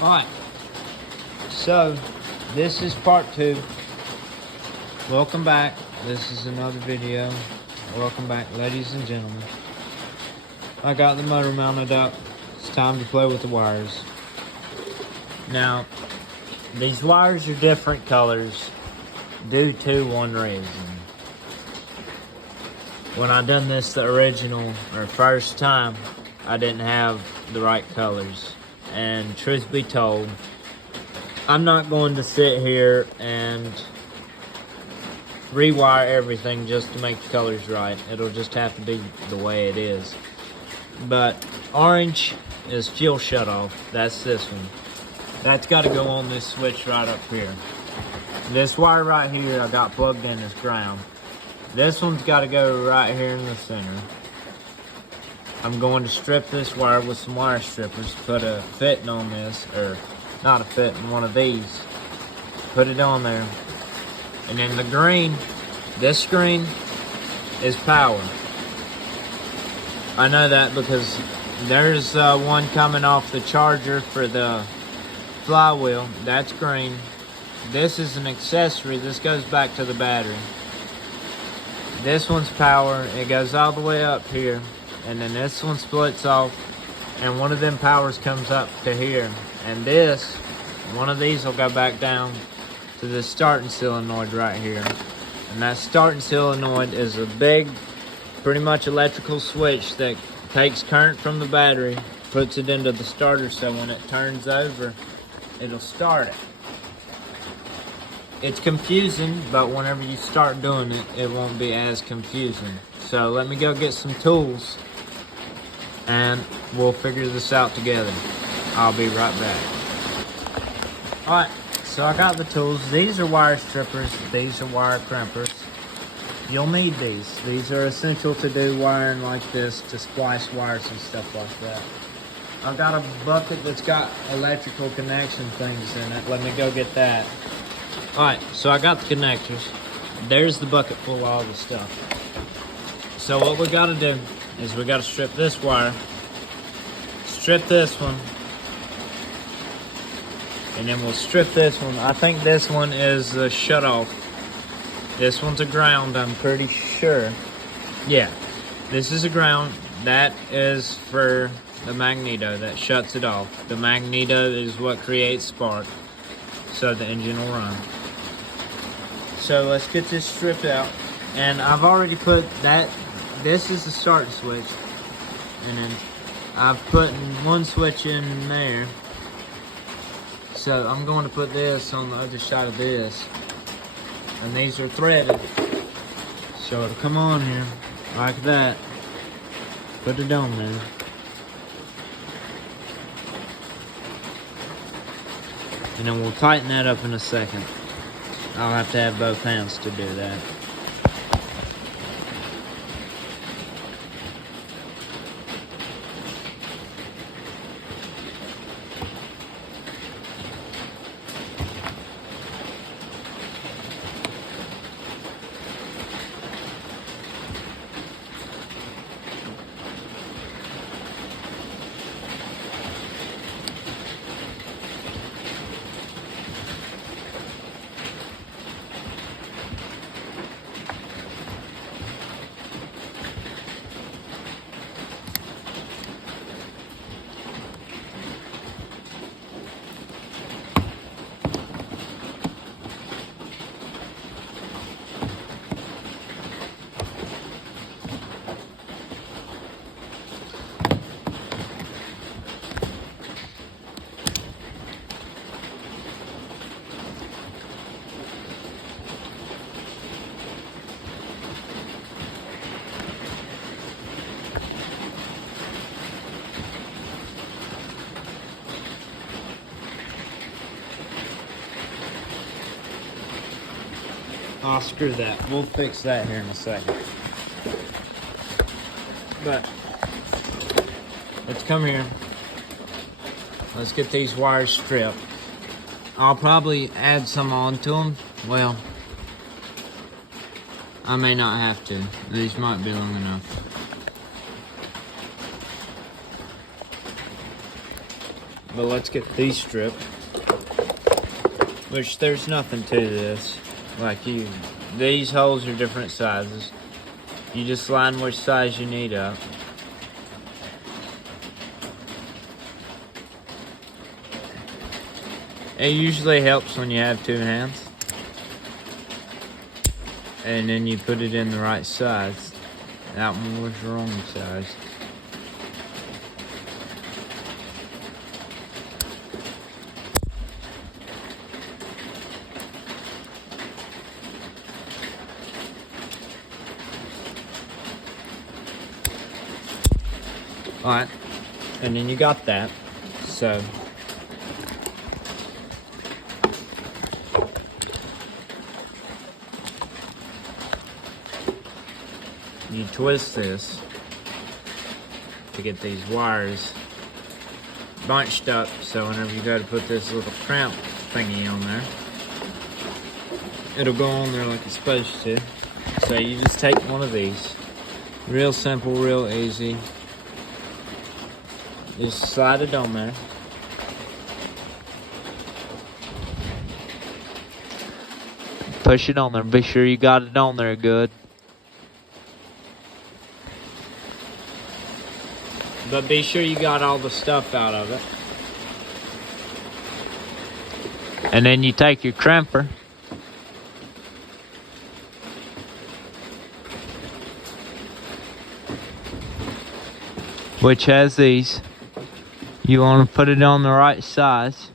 Alright, so this is part 2. Welcome back. This is another video. Welcome back, ladies and gentlemen. I got the motor mounted up. It's time to play with the wires. Now, these wires are different colors due to one reason. When I done this the original or first time, I didn't have the right colors. And truth be told, I'm not going to sit here and rewire everything just to make the colors right. It'll just have to be the way it is. But orange is fuel shutoff. That's this one. That's got to go on this switch right up here. This wire right here I got plugged in as ground. This one's got to go right here in the center. I'm going to strip this wire with some wire strippers, put a fitting on this, or not a fitting, one of these. Put it on there. And then the green, this green is power. I know that because there's one coming off the charger for the flywheel. That's green. This is an accessory. This goes back to the battery. This one's power. It goes all the way up here. And then this one splits off, and one of them powers comes up to here. And this, one of these will go back down to the starting solenoid right here. And that starting solenoid is a big, pretty much electrical switch that takes current from the battery, puts it into the starter, so when it turns over, it'll start it. It's confusing, but whenever you start doing it, it won't be as confusing. So let me go get some tools, and we'll figure this out together. I'll be right back. Alright, so I got the tools. These are wire strippers. These are wire crimpers. You'll need these. These are essential to do wiring like this, to splice wires and stuff like that. I've got a bucket that's got electrical connection things in it. Let me go get that. Alright, so I got the connectors. There's the bucket full of all the stuff. So what we gotta do is we gotta strip this wire, strip this one, and then we'll strip this one. I think this one is a shut off. This one's a ground, I'm pretty sure. Yeah, this is a ground. That is for the magneto that shuts it off. The magneto is what creates spark, so the engine will run. So let's get this stripped out. And I've already put that, this is the start switch. And then I've put one switch in there. So I'm going to put this on the other side of this. And these are threaded. So it'll come on here like that. Put it on there. And then we'll tighten that up in a second. I'll have to have both hands to do that. Oh, screw that. We'll fix that here in a second. But let's come here. Let's get these wires stripped. I'll probably add some onto them. Well, I may not have to. These might be long enough. but let's get these stripped. Which there's nothing to this. These holes are different sizes. You just line which size you need up. It usually helps when you have 2 hands. And then you put it in the right size. That one was the wrong size. Alright, and then you got that, so you twist this to get these wires bunched up, so whenever you go to put this little clamp thingy on there, it'll go on there like it's supposed to. So you just take one of these, real simple, real easy. Just slide it on there. Push it on there. Be sure you got it on there good. But be sure you got all the stuff out of it. And then you take your crimper. Which has these. You want to put it on the right size.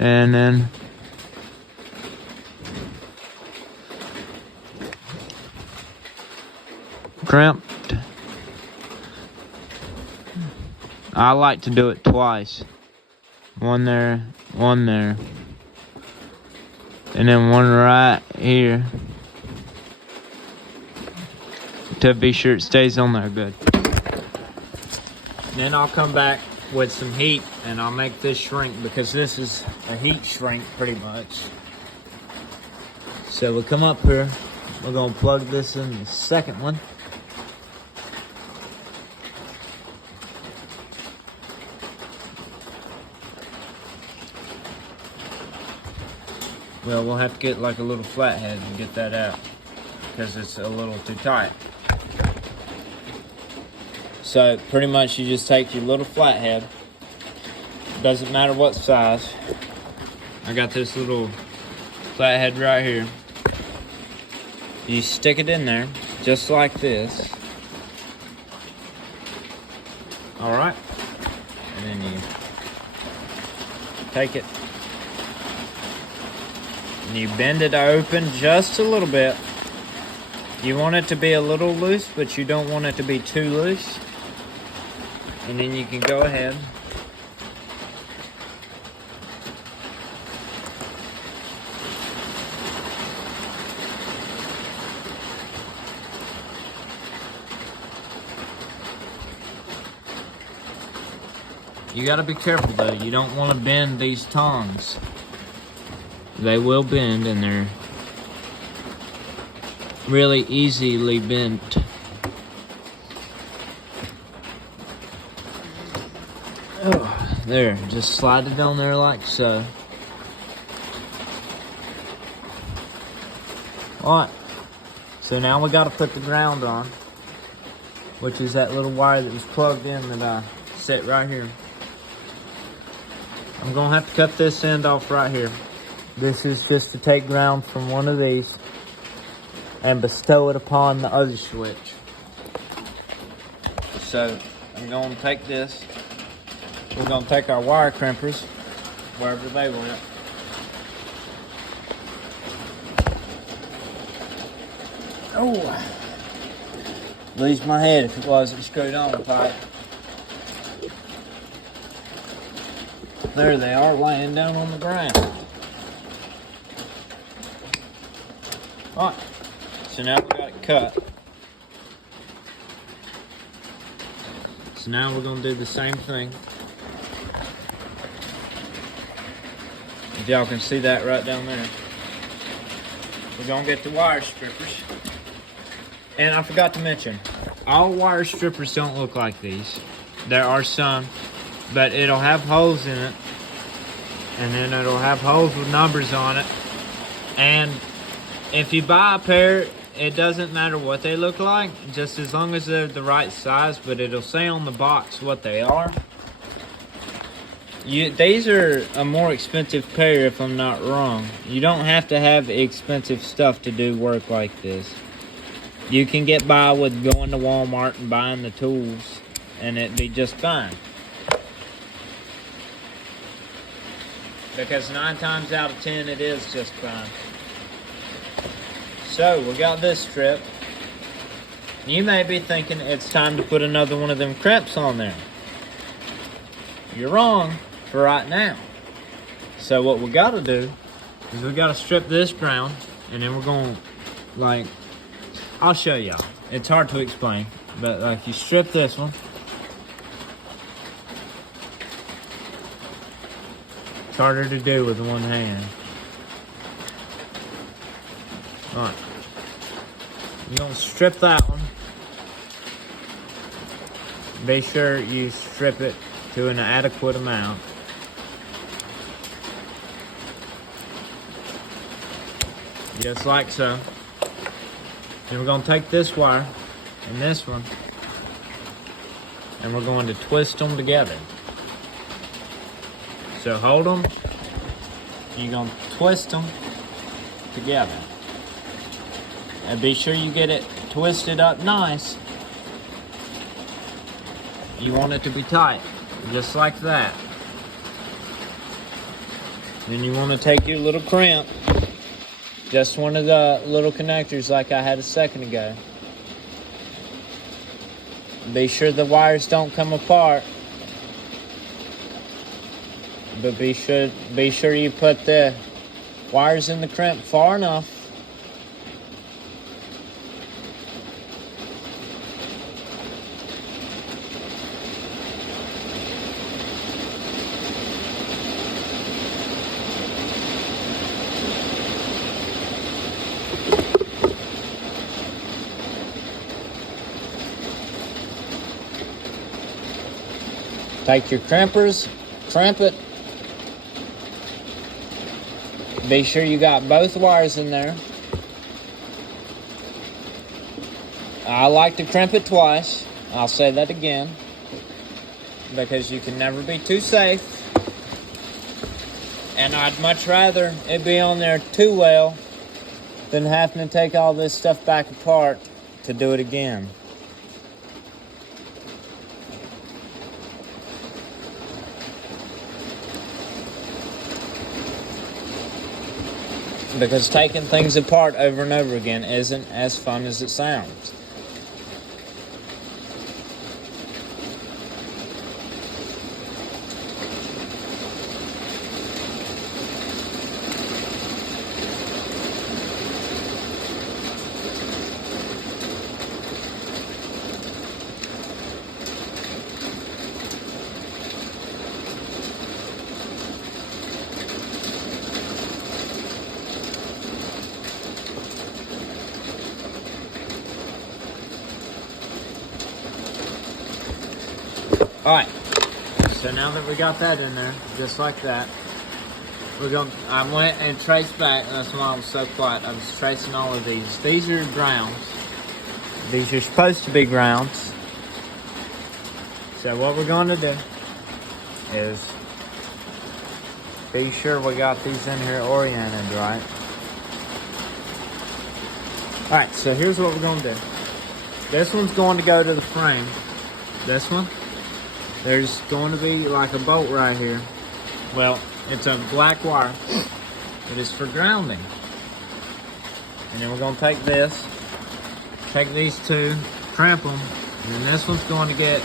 And then crimped. I like to do it twice. One there, one there. And then one right here. To be sure it stays on there good. Then I'll come back with some heat and I'll make this shrink, because this is a heat shrink pretty much. So we'll come up here, we're gonna plug this in the second one. Well, we'll have to get like a little flathead and get that out, because it's a little too tight. So pretty much you just take your little flathead, doesn't matter what size. I got this little flathead right here. You stick it in there just like this. All right, and then you take it and you bend it open just a little bit. You want it to be a little loose, but you don't want it to be too loose. And then you can go ahead you got to be careful though. You don't want to bend these tongs. They will bend, and they're really easily bent. Oh, there, just slide it on there like so. Alright, so now we gotta put the ground on, which is that little wire that was plugged in that I set right here. I'm gonna have to cut this end off right here. This is just to take ground from one of these and bestow it upon the other switch. So I'm gonna take this. We're gonna take our wire crimpers wherever they went. Oh, lose my head if it wasn't screwed on tight. There they are, laying down on the ground. All right, so now we got it cut. So now we're gonna do the same thing. If y'all can see that right down there. We're gonna get the wire strippers. And I forgot to mention, all wire strippers don't look like these. There are some, but it'll have holes in it, and then it'll have holes with numbers on it. And if you buy a pair, it doesn't matter what they look like, just as long as they're the right size, but it'll say on the box what they are. These are a more expensive pair if I'm not wrong. You don't have to have expensive stuff to do work like this. You can get by with going to Walmart and buying the tools, and it'd be just fine. Because 9 times out of 10 it is just fine. So we got this strip. You may be thinking it's time to put another one of them crimps on there. You're wrong for right now. So what we gotta do is we gotta strip this ground, and then we're gonna, like, I'll show y'all. It's hard to explain, but like, you strip this one. It's harder to do with one hand. Alright. You're gonna strip that one. Be sure you strip it to an adequate amount. Just like so. And we're gonna take this wire and this one, and we're going to twist them together. So hold them. You're gonna twist them together. And be sure you get it twisted up nice. You want it to be tight, just like that. Then you want to take your little crimp, just one of the little connectors like I had a second ago. Be sure the wires don't come apart. But be sure you put the wires in the crimp far enough. Take your crimpers, crimp it. Be sure you got both wires in there. I like to crimp it twice. I'll say that again, because you can never be too safe. And I'd much rather it be on there too well than having to take all this stuff back apart to do it again. Because taking things apart over and over again isn't as fun as it sounds. Alright, so now that we got that in there, just like that, I went and traced back. That's why I was so quiet. I was tracing all of these. These are grounds. These are supposed to be grounds. So what we're going to do is be sure we got these in here oriented right. Alright, so here's what we're going to do. This one's going to go to the frame. This one. There's going to be like a bolt right here. Well, it's a black wire. It is for grounding. And then we're going to take this, take these two, crimp them, and then this one's going to get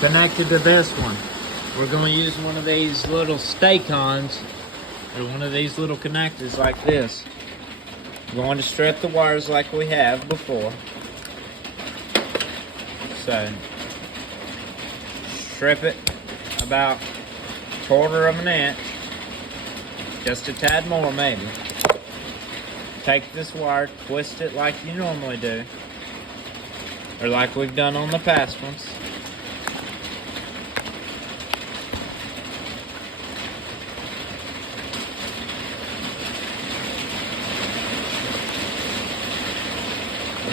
connected to this one. We're going to use one of these little stay-cons, or one of these little connectors like this. We're going to strip the wires like we have before. So, strip it about 1/4 of an inch, just a tad more maybe. Take this wire, twist it like you normally do, or like we've done on the past ones.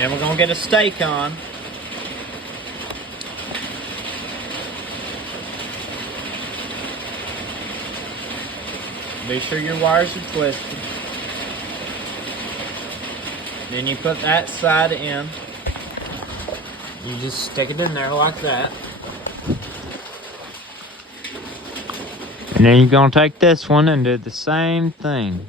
then we're gonna get a stake on. Be sure your wires are twisted. Then you put that side in. You just stick it in there like that. And then you're gonna take this one and do the same thing.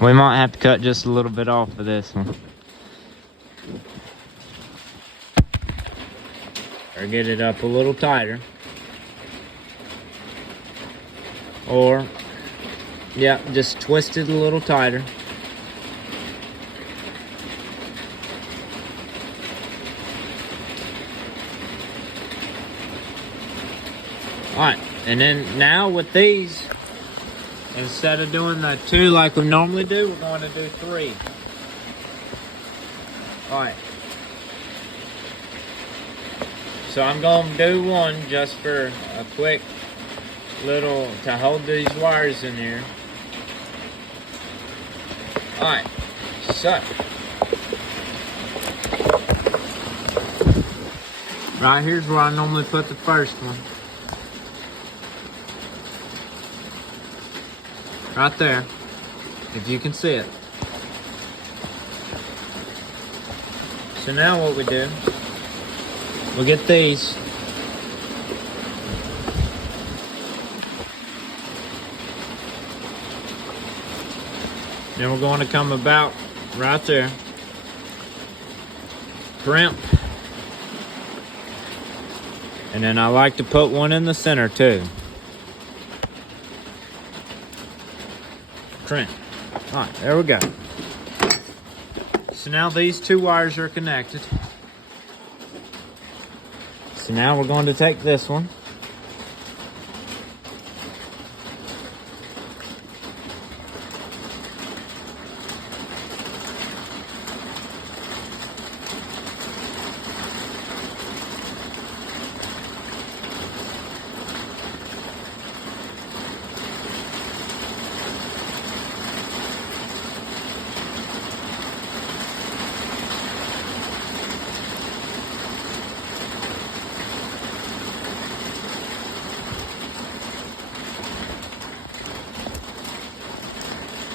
We might have to cut just a little bit off of this one. Or get it up a little tighter. Or, yeah, just twist it a little tighter. Alright, and then now with these, instead of doing the 2 like we normally do, we're going to do 3. Alright. So I'm going to do 1 just for a quick little, to hold these wires in here. Alright, so. Right here's where I normally put the first one. Right there, if you can see it. So now what we do, we get these. Then we're going to come about right there. Crimp. And then I like to put one in the center too. Crimp. Alright, there we go. So now these 2 wires are connected. So now we're going to take this one.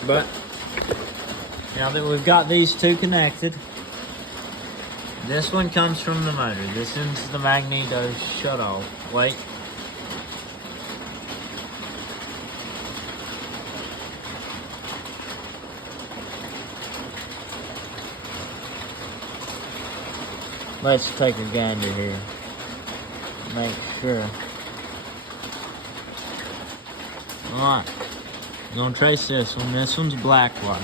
But now that we've got these 2 connected, this one comes from the motor. This is the magneto shut off. Wait. Let's take a gander here. Make sure. Alright. I'm gonna trace this one. This one's black wire.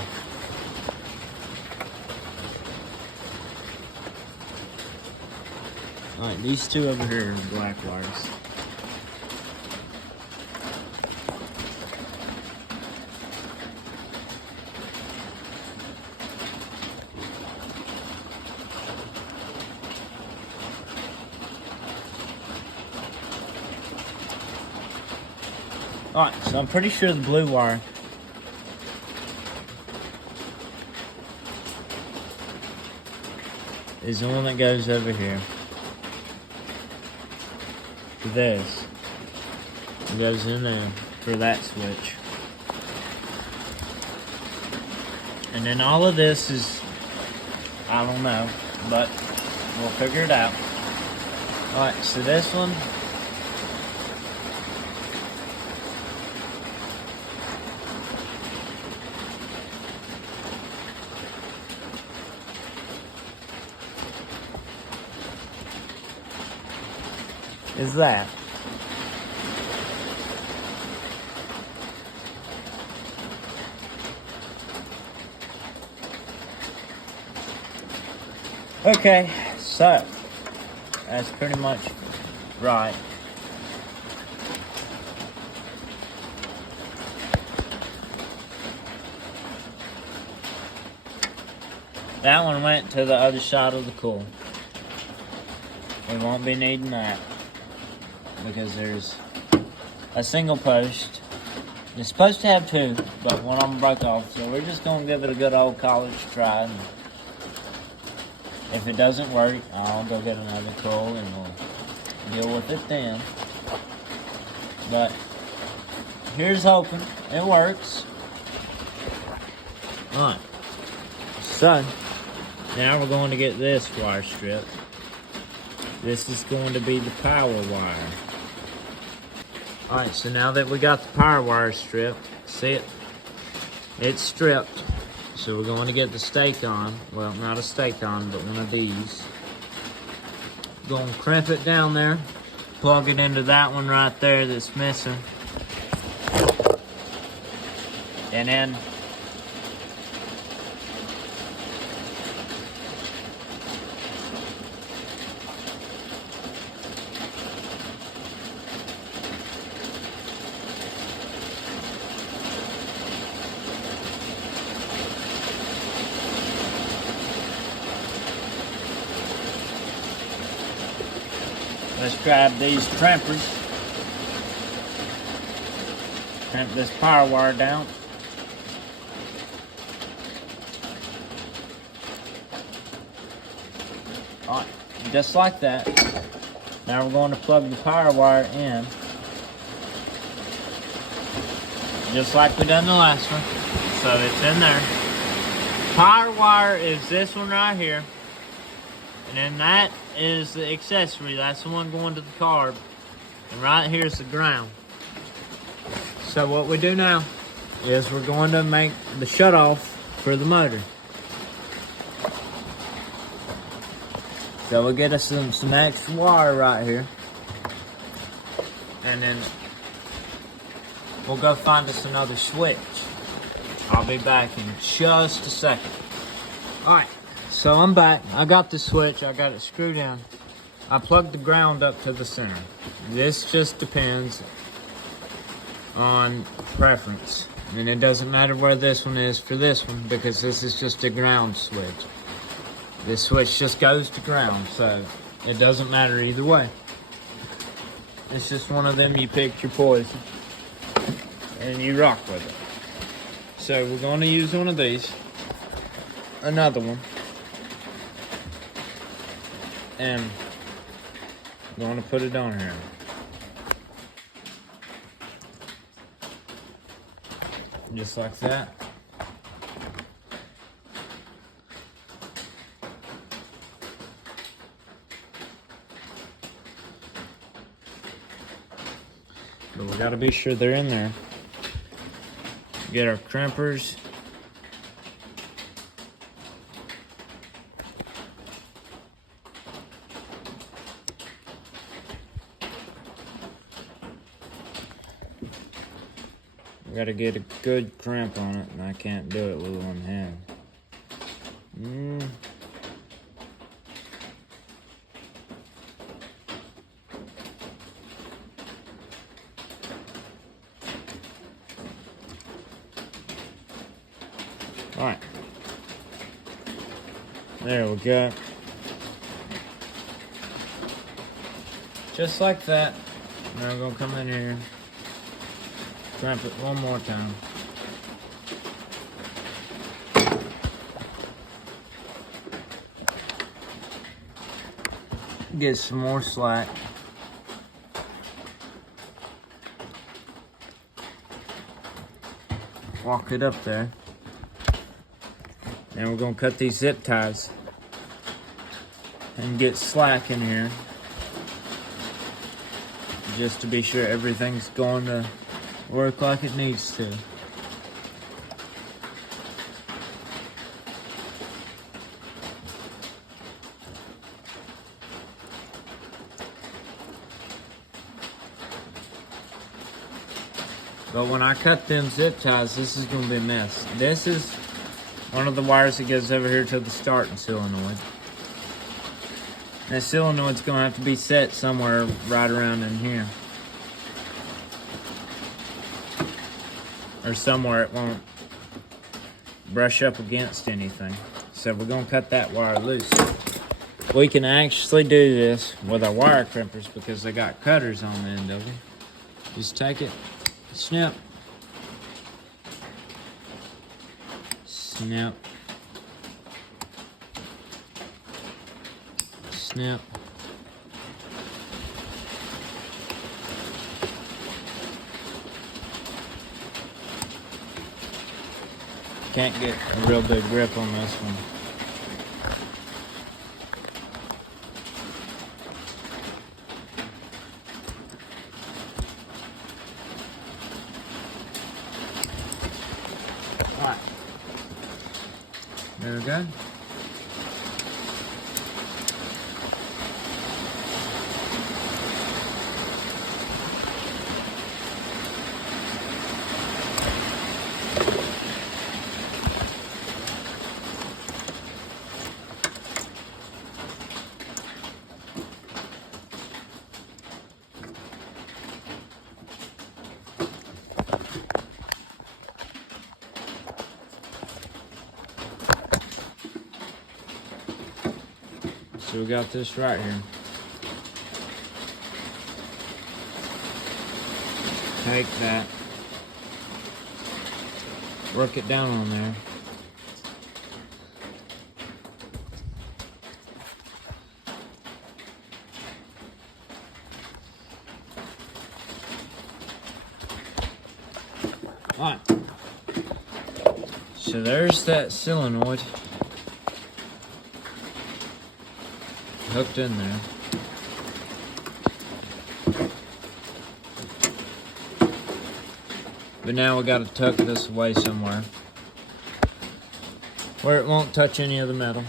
Alright, these 2 over here are black wires. Alright, so I'm pretty sure the blue wire is the one that goes over here. For this. It goes in there for that switch. And then all of this is, I don't know, but we'll figure it out. Alright, so this one is that. Okay, so that's pretty much right. That one went to the other side of the coil. We won't be needing that because there's a single post It's supposed to have two, but one of them broke off, so we're just gonna give it a good old college try. And if it doesn't work, I'll go get another tool and we'll deal with it then. But here's hoping it works. Alright, so now we're going to get this wire strip. This is going to be the power wire. Alright, so now that we got the power wire stripped, see it? It's stripped. So we're going to get the stake on. Well, not a stake on, but one of these. Going to crimp it down there. Plug it into that one right there that's missing. And then let's grab these crimpers. Crimp this power wire down. Alright, just like that. Now we're going to plug the power wire in. Just like we done the last one. So it's in there. Power wire is this one right here. And then that is the accessory. That's the one going to the car. And right here is the ground. So what we do now is we're going to make the shutoff for the motor. So we'll get us some extra wire right here. And then we'll go find us another switch. I'll be back in just a second. Alright. So I'm back. I got the switch. I got it screwed in. I plugged the ground up to the center. This just depends on preference. And it doesn't matter where this one is for this one because this is just a ground switch. This switch just goes to ground, so it doesn't matter either way. It's just one of them, you pick your poison and you rock with it. So we're going to use one of these. Another one. And I'm going to put it on here. Just like that. But we got to be sure they're in there. Get our crimpers. I gotta get a good crimp on it, and I can't do it with one hand. Alright. There we go. Just like that. Now we're gonna come in here. Crimp it one more time. Get some more slack. Walk it up there. And we're gonna cut these zip ties and get slack in here just to be sure everything's going to work like it needs to. But when I cut them zip ties, this is going to be a mess. This is one of the wires that goes over here to the starting solenoid. That solenoid's going to have to be set somewhere right around in here. Or somewhere it won't brush up against anything. So we're going to cut that wire loose. We can actually do this with our wire crimpers because they got cutters on the end of them. Just take it, snip, Snip. Snip. Can't get a real big grip on this one. Alright. There we go. So we got this right here. Take that, work it down on there. Alright, so there's that solenoid hooked in there. But now we gotta tuck this away somewhere where it won't touch any of the metal.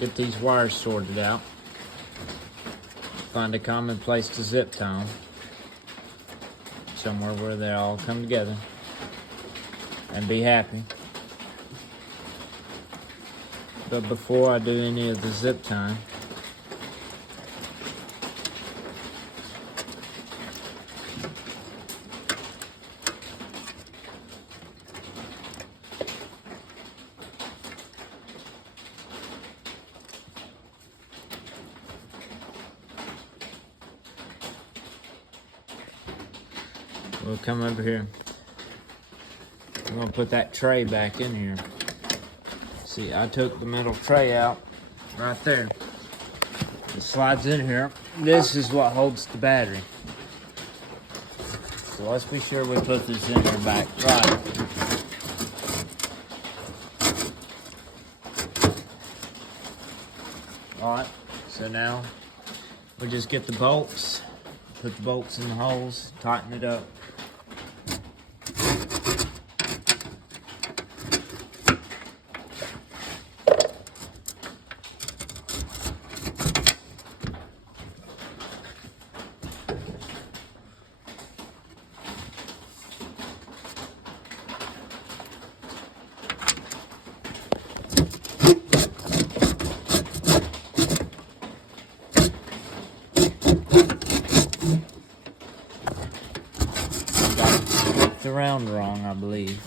Get these wires sorted out. Find a common place to zip tie them. Somewhere where they all come together. And be happy. But before I do any of the zip tying, we'll come over here. I'm gonna put that tray back in here. See, I took the metal tray out right there. It slides in here. This is what holds the battery. So let's be sure we put this in there back right. Alright, so now we just get the bolts, put the bolts in the holes, tighten it up. The round wrong, I believe.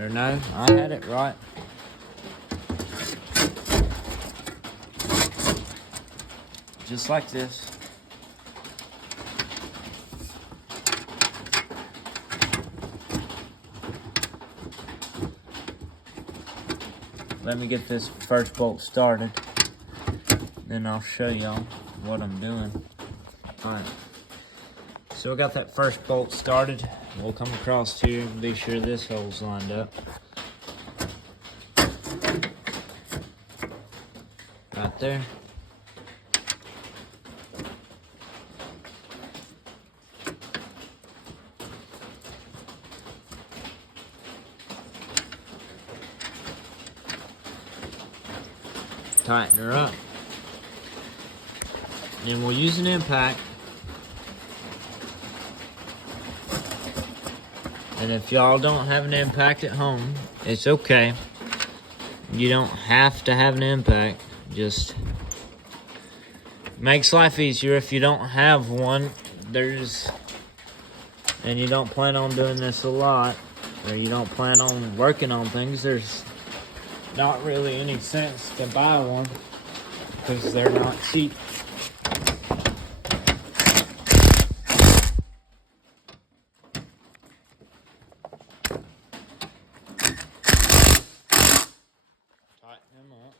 Or no, I had it right. Just like this. Let me get this first bolt started, then I'll show y'all what I'm doing. Alright, so we got that first bolt started. We'll come across here and be sure this hole's lined up. Right there. Tighten her up. And we'll use an impact. And if y'all don't have an impact at home, it's okay. You don't have to have an impact. Just makes life easier if you don't have one. And you don't plan on doing this a lot. or you don't plan on working on things, there's not really any sense to buy one because they're not cheap. Tighten them up.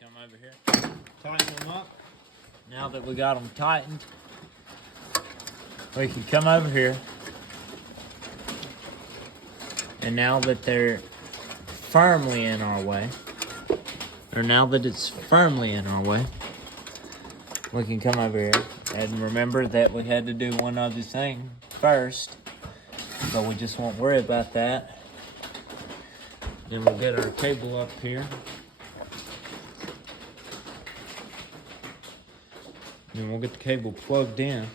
Come over here, tighten them up. Now that we got them tightened, we can come over here, and now that they're firmly in our way, or now that it's firmly in our way, we can come over here and remember that we had to do one other thing first, but we just won't worry about that. Then we'll get our cable up here. Then we'll get the cable plugged in.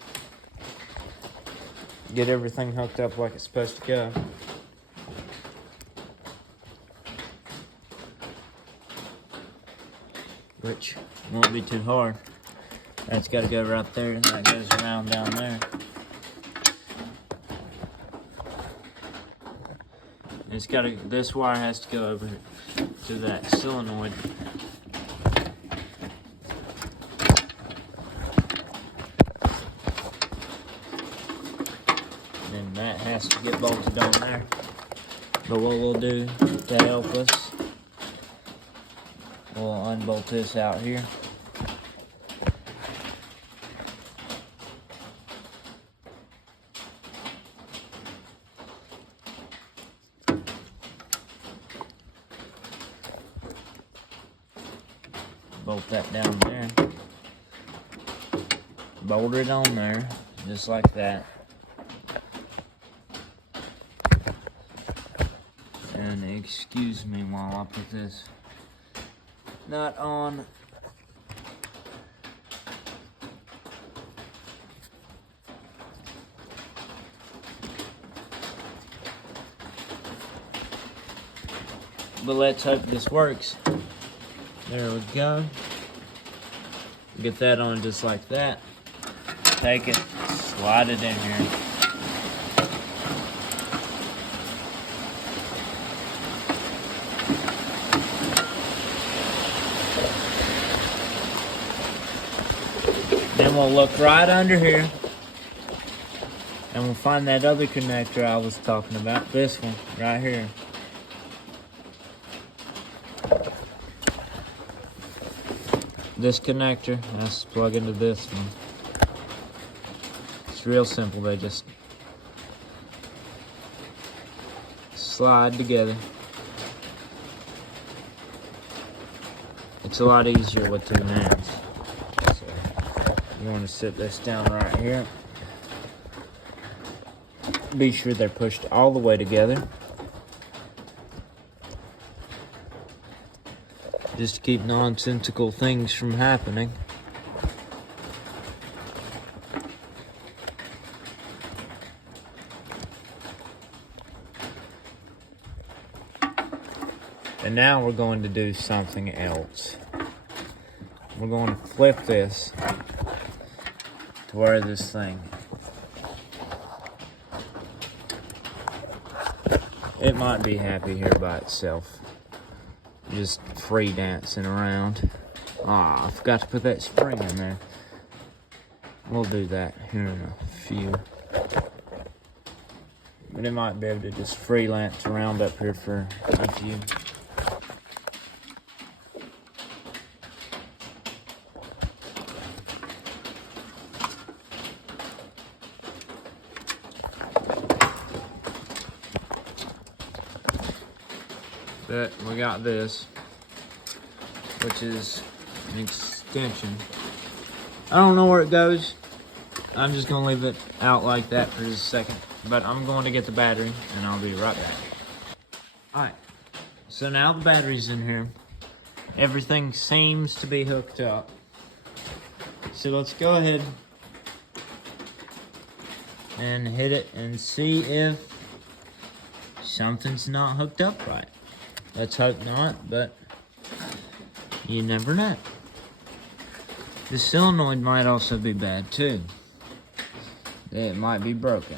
Get everything hooked up like it's supposed to go. Which won't be too hard. That's got to go right there, and that goes around down there. It's got to. This wire has to go over to that solenoid. And that has to get bolted on there. But what we'll do to help us, we'll unbolt this out here. Bolt that down there. Bolt it on there, just like that. And excuse me while I put this nut on. But let's hope this works. There we go. Get that on just like that. Take it, slide it in here. Then we'll look right under here and we'll find that other connector I was talking about. This one right here. This connector has to plug into this one. It's real simple. They just slide together. It's a lot easier with 2 hands. So you want to sit this down right here. Be sure they're pushed all the way together. Just to keep nonsensical things from happening. And now we're going to do something else. We're going to flip this to where this thing, it might be happy here by itself. Just free dancing around. Ah, I forgot to put that spring in there. We'll do that here in a few. But it might be able to just freelance around up here for a few. But we got this, which is an extension. I don't know where it goes. I'm just gonna leave it out like that for just a second. But I'm going to get the battery and I'll be right back. Alright, so now the battery's in here. Everything seems to be hooked up. So let's go ahead and hit it and see if something's not hooked up right. Let's hope not, but you never know. The solenoid might also be bad too. It might be broken.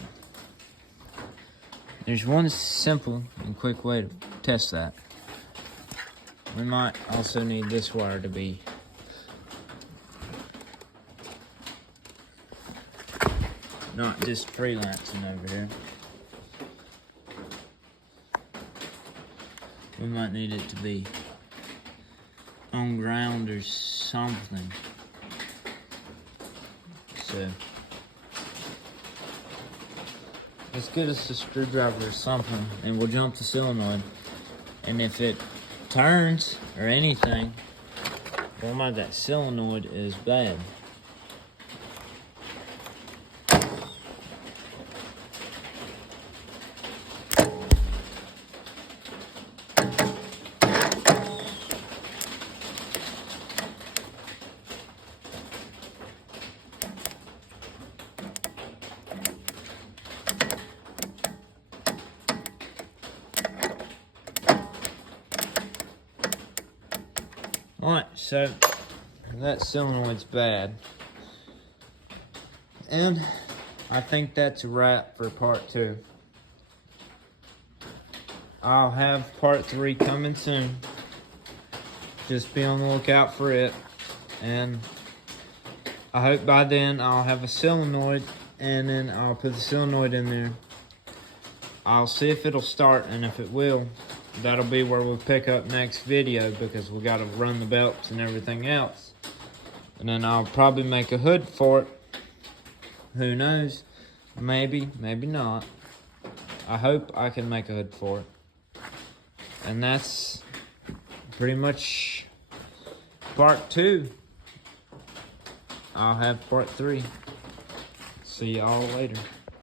There's one simple and quick way to test that. We might also need this wire to be not just freelancing over here. We might need it to be on ground or something. So let's get us a screwdriver or something and we'll jump the solenoid. And if it turns or anything, well, that solenoid is bad. Alright, so that solenoid's bad. And I think that's a wrap for part 2. I'll have part 3 coming soon. Just be on the lookout for it. And I hope by then I'll have a solenoid, and then I'll put the solenoid in there. I'll see if it'll start, and if it will, that'll be where we'll pick up next video, because we got to run the belts and everything else. And then I'll probably make a hood for it. Who knows? Maybe, maybe not. I hope I can make a hood for it. And that's pretty much part 2. I'll have part 3. See y'all later.